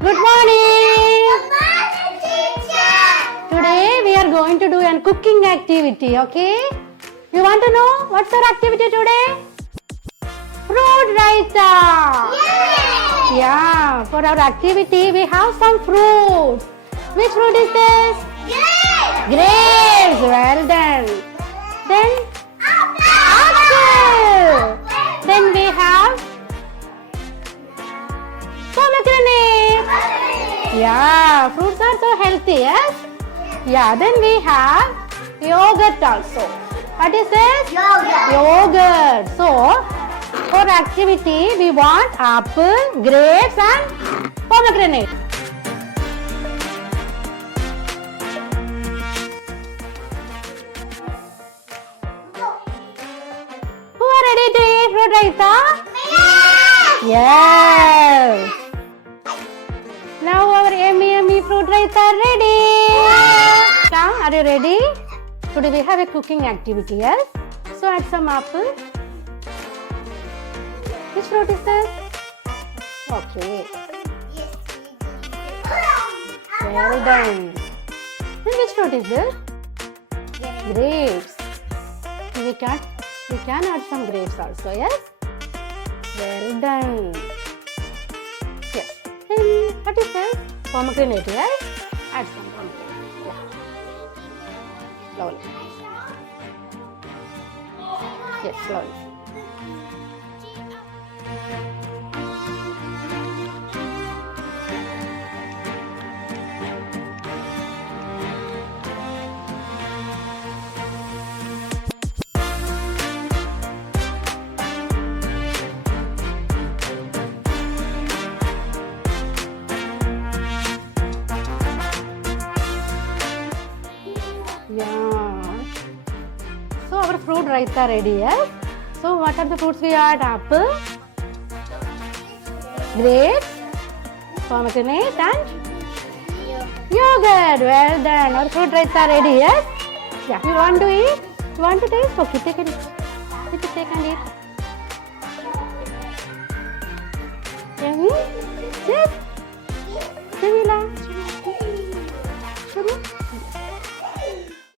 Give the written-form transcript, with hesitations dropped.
Good morning. Good morning, teacher. Today we are going to do a cooking activity, okay? You want to know what's our activity today? Fruit raita. Yay! Yeah, for our activity we have some fruits. Which fruit is this? Grapes. Grapes. Well done. Then apple. Then we have pomegranate. Yeah, fruits are so healthy, yes? Yeah, then we have yogurt also. What is this? Yogurt. Yogurt. So, for activity, we want apple, grapes and pomegranate. Who are ready to eat fruit raita? Yes. Now our yummy fruit raita ready. Now, are you ready? Today we have a cooking activity, yes? So add some apple. Which fruit is this? Okay. Well done. Then which fruit is this? Grapes. We can add some grapes also, yes? Well done. Yes. Then what is this? Pomegranate, yes? Add some pomegranate. Yeah. Slowly. Yes, slowly. Yeah. So our fruit raita ready, yes? So what are the fruits we add? Apple, grapes, pomegranate and yogurt. Well done. Our fruit raita ready, yes? Yeah. You want to eat? You want to taste? Okay, take and eat. Take and eat.